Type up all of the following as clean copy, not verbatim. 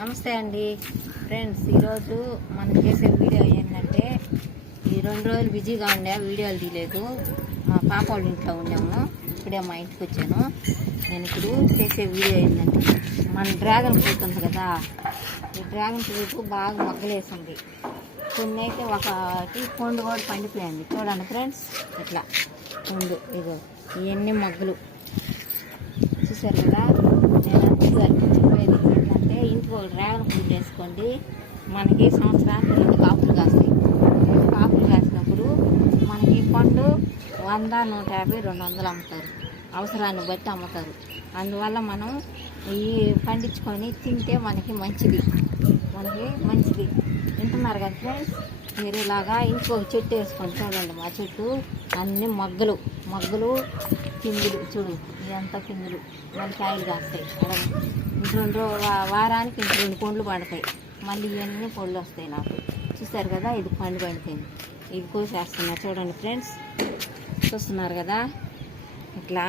నమస్తే అండి ఫ్రెండ్స్. ఈరోజు మనం చేసే వీడియో ఏంటంటే, ఈ 2 రోజులు బిజీగా ఉండే వీడియోలు తీయలేదు. మా పాప వాళ్ళ ఇంట్లో ఉన్నాము. ఇప్పుడే మా ఇంటికి వచ్చాను. నేను ఇప్పుడు చేసే వీడియో ఏంటంటే, మన డ్రాగన్ ఫ్రూట్ ఉంది కదా, ఈ డ్రాగన్ ఫ్రూట్ బాగా మగ్గలేసింది. కొన్ని అయితే ఒకటి పండు కూడా పండిపోయింది. చూడండి ఫ్రెండ్స్, ఇట్లా పండు ఇదో ఇవన్నీ మగ్గులు చూసారు కదా. నేను చెప్పేది ఏంటంటే, ఇంటికి ఒక డ్రాగన్ ఫ్రూట్ వేసుకోండి. మనకి సంవత్సరానికి 2 కాపులు కాస్తాయి. 2 కాపులు కాసినప్పుడు మనకి పండు 100, 150, 200 అమ్ముతారు. అవసరాన్ని బట్టి అమ్ముతారు. అందువల్ల మనం ఈ పండించుకొని తింటే మనకి మంచిది. వింటున్నారు కదా ఫ్రెండ్స్. మీరు ఇలాగా ఇంకొక చెట్టు వేసుకొని చూడండి. మా చెట్టు అన్ని మగ్గులు పిందులు చూడు, ఇదంతా పిందులు. మళ్ళీ కాయలు కాస్తాయి. 2 వారానికి 2 పండ్లు పడతాయి. మళ్ళీ ఇవన్నీ పళ్ళు వస్తాయి నాకు. చూస్తారు కదా, ఇది పండు పండిపోయింది. ఇది కోసేస్తున్నా చూడండి ఫ్రెండ్స్. చూస్తున్నారు కదా, ఇట్లా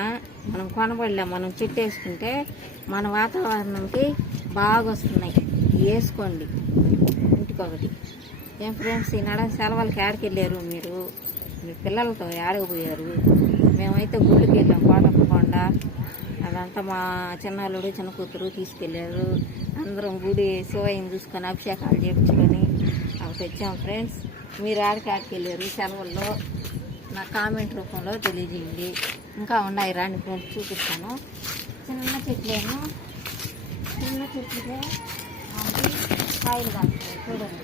మనం కొనబడిలా మనం చెట్టు వేసుకుంటే మన వాతావరణంకి బాగా వస్తున్నాయి. వేసుకోండి ఇంటికొకటి. ఏం ఫ్రెండ్స్, ఈనాడ సెలవులకి ఏడకి వెళ్ళారు మీరు? మీ పిల్లలతో ఏడకపోయారు? మేమైతే గుళ్ళకి వెళ్ళాం. కోటప్పకొండ అదంతా మా చిన్నల్లుడు చిన్న కూతురు తీసుకెళ్ళారు. అందరం గుడి శివయ్యని చూసుకొని అభిషేకాలు చేయించుకొని అవి తెచ్చాం ఫ్రెండ్స్. మీరు ఆడికి వెళ్ళారు సెలవుల్లో? నా కామెంట్ రూపంలో తెలియజేయండి. ఇంకా ఉన్నాయి రాండి ఫ్రెండ్స్, చూపిస్తాను. చిన్న చెట్లకే కాయలు కాస్తాయి. చూడండి,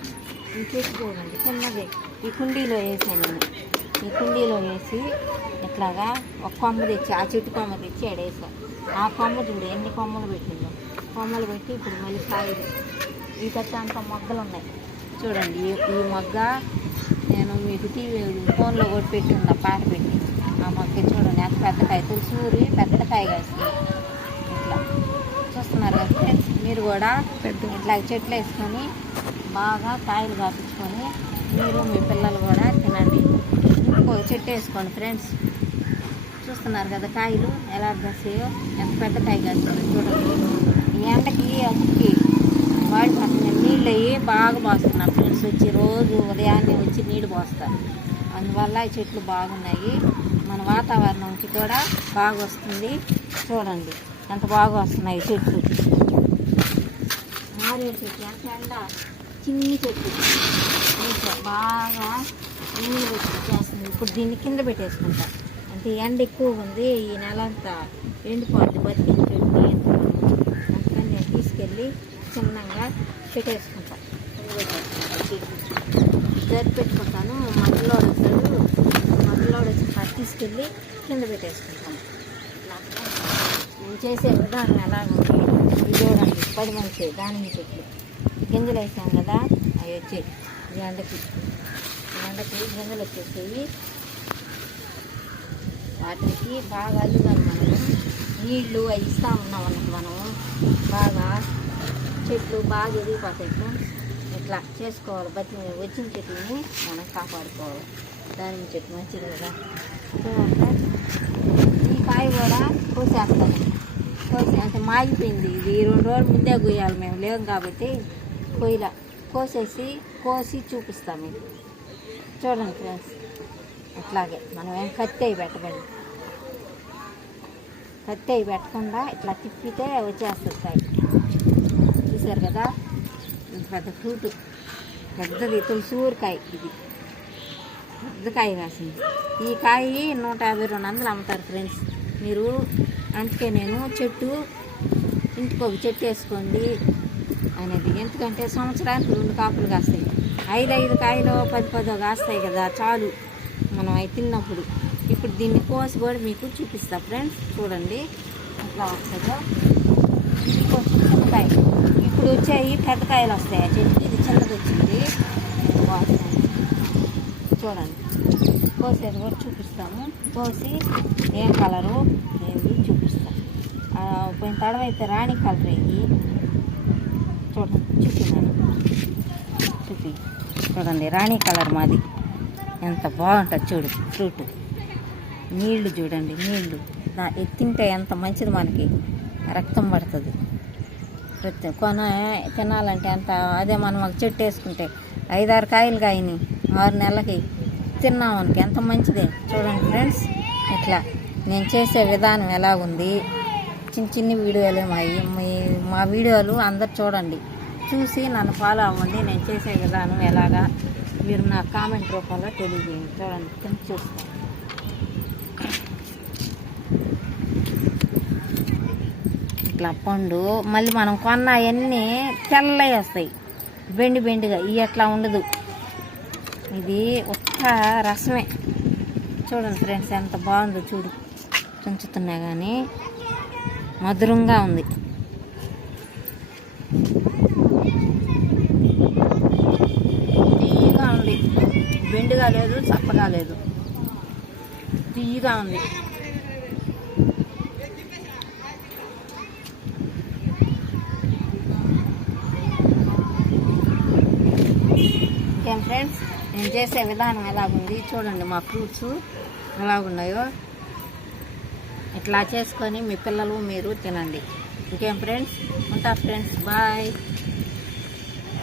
ఈ చెట్టు చూడండి చిన్నది. ఈ కుండీలో వేసాను నేను. ఈ కుండీలో వేసి ఇట్లాగా ఒక కొమ్మ తెచ్చి, ఆ చెట్టు కొమ్మ తెచ్చి ఎడేసాను. ఆ కొమ్మ చూడు ఎన్ని కొమ్మలు పెట్టిందో. కొమ్మలు పెట్టి ఇప్పుడు మళ్ళీ కాయలు. ఈ కట్ట అంతా మొగ్గలు ఉన్నాయి చూడండి. ఈ మొగ్గ నేను మీకు టీవీ ఫోన్లో కూడా పెట్టున్నా, పాట పెట్టి. ఆ మొగ్గ చూడండి ఎంత పెద్ద కాయ, తులసూరి పెద్ద కాయ కాస్తుంది. ఇట్లా చూస్తున్నారు కదా ఫ్రెండ్స్. మీరు కూడా ఇట్లా చెట్లు వేసుకొని బాగా కాయలు కాపించుకొని మీరు మీ పిల్లలు కూడా తినండి. ఇంకో చెట్టు వేసుకోండి ఫ్రెండ్స్. చూస్తున్నారు కదా కాయలు ఎలా కాస్తాయో, ఎంత పెద్ద కాయ కాస్తాయో చూడండి. ఈ ఎండకి అక్కి వాడిపోతుంది. నీళ్ళు అయ్యి బాగా పోస్తున్నారు ఫ్రెండ్స్. వచ్చి రోజు ఉదయాన్నే వచ్చి నీళ్ళు పోస్తారు. అందువల్ల ఈ చెట్లు బాగున్నాయి. మన వాతావరణంకి కూడా బాగా వస్తుంది. చూడండి ఎంత బాగా వస్తున్నాయి చెట్లు. మారేడు చెట్టు ఎంత ఎండ, చిన్ని చెట్టు బాగా నీళ్ళు పెట్టి చేస్తుంది. ఇప్పుడు దీన్ని కింద పెట్టేసుకుంటా. అంటే ఎండ ఎక్కువ ఉంది, ఈ నెల అంతా ఎండిపోద్ది. బతికిన చెట్టు అందుకని నేను తీసుకెళ్ళి చిన్నగా పెట్టేసుకుంటా. పెట్టుకుంటాను. మధ్యలోడు వస్తాడు, మధ్యలోడు వచ్చి తీసుకెళ్ళి కింద పెట్టేసుకుంటాను. నేను చేసే విధానం ఎలాగుంది ఇది చూడండి. 10 మంది దానిమ్మ చెట్లు గింజలు వేసాం కదా, అవి వచ్చాయి. ఈ ఎండకి గింజలు వచ్చేసేవి. వాటికి బాగా అల్లుదాం మనం. నీళ్ళు అవి ఇస్తూ ఉన్నాం అన్నట్టు మనం. బాగా చెట్లు బాగా ఎదిగిపోతాయి. ఇట్లా చేసుకోవాలి. బతి వచ్చిన చెట్లని మనం కాపాడుకోవాలి. దానిమ్మ చెట్టు మంచిది కదా. ఈ కాయ కూడా కోసేస్తాను. అంటే మాగిపోయింది. ఇది 2 రోజుల ముందే కొయ్యాలి. మేము లేవు కాబట్టి కొయ్యలా. కోసి చూపిస్తాం మీకు. చూడండి ఫ్రెండ్స్, అట్లాగే మనం ఏం కత్తి పెట్టకుండా ఇట్లా తిప్పితే వచ్చేస్తుంది కాయ. చూసారు కదా, పెద్ద ఫ్రూట్, పెద్దది తులసూరికాయ. ఇది పెద్ద కాయ కాసింది. ఈ కాయ 150, 200 అమ్ముతారు ఫ్రెండ్స్. మీరు అందుకే నేను చెట్టు ఇంటికి ఒక చెట్టు వేసుకోండి అనేది. ఎందుకంటే సంవత్సరానికి 2 కాపులు కాస్తాయి. 5 కాయలు 10 కాస్తాయి కదా, చాలు మనం అవి తిన్నప్పుడు. ఇప్పుడు దీన్ని కోసి కూడా మీకు చూపిస్తా ఫ్రెండ్స్. చూడండి అట్లా వస్తుందో. ఇది కొంచెం చిన్నకాయ. ఇప్పుడు వచ్చాయి పెద్ద కాయలు వస్తాయి ఆ చెట్టు. ఇది చిన్నది వచ్చింది. చూడండి, కోసేది కూడా చూపిస్తాము. కోసి ఏం కలరు ఏంది చూపిస్తాం. పోయిన తడవ అయితే రాణి కలర్ అయ్యి చూడండి. చూడండి రాణి కలర్ మాది. ఎంత బాగుంటుంది చూడు ఫ్రూట్. నీళ్లు చూడండి, నీళ్లు తింటే ఎంత మంచిది, మనకి రక్తం పడుతుంది. కొన తినాలంటే అంత అదే మనం ఒక చెట్టు వేసుకుంటే 5-6 కాయలు కాయని 6 నెలలకి తిన్నామనుకో ఎంత మంచిదే. చూడండి ఫ్రెండ్స్, ఇట్లా నేను చేసే విధానం ఎలా ఉంది. చిన్న వీడియోలే మా వీడియోలు అందరు చూడండి, చూసి నన్ను ఫాలో అవ్వండి. నేను చేసే విధానం ఎలాగా మీరు నా కామెంట్ రూపంలో తెలియజేయండి. చూడండి కింద చూస్తాను. ఇట్లా పండు మళ్ళీ మనం కొన్న అవన్నీ తెల్లవి వస్తాయి, బెండిగా. ఇవి అట్లా ఉండదు, ఇది ఒక్క రసమే. చూడండి ఫ్రెండ్స్ ఎంత బాగుందో, చూడు చుంచుతున్నా కానీ మధురంగా ఉంది. తీయగా ఉంది, బెండుగా లేదు, చప్పగా లేదు, తీయగా ఉంది. ఇంకేం ఫ్రెండ్స్, నేను చేసే విధానం ఎలాగుంది చూడండి. మా ఫ్రూట్స్ ఎలాగున్నాయో ఇట్లా చేసుకొని మీ పిల్లలు మీరు తినండి. ఇంకేం ఫ్రెండ్స్, ఉంటా ఫ్రెండ్స్, బాయ్.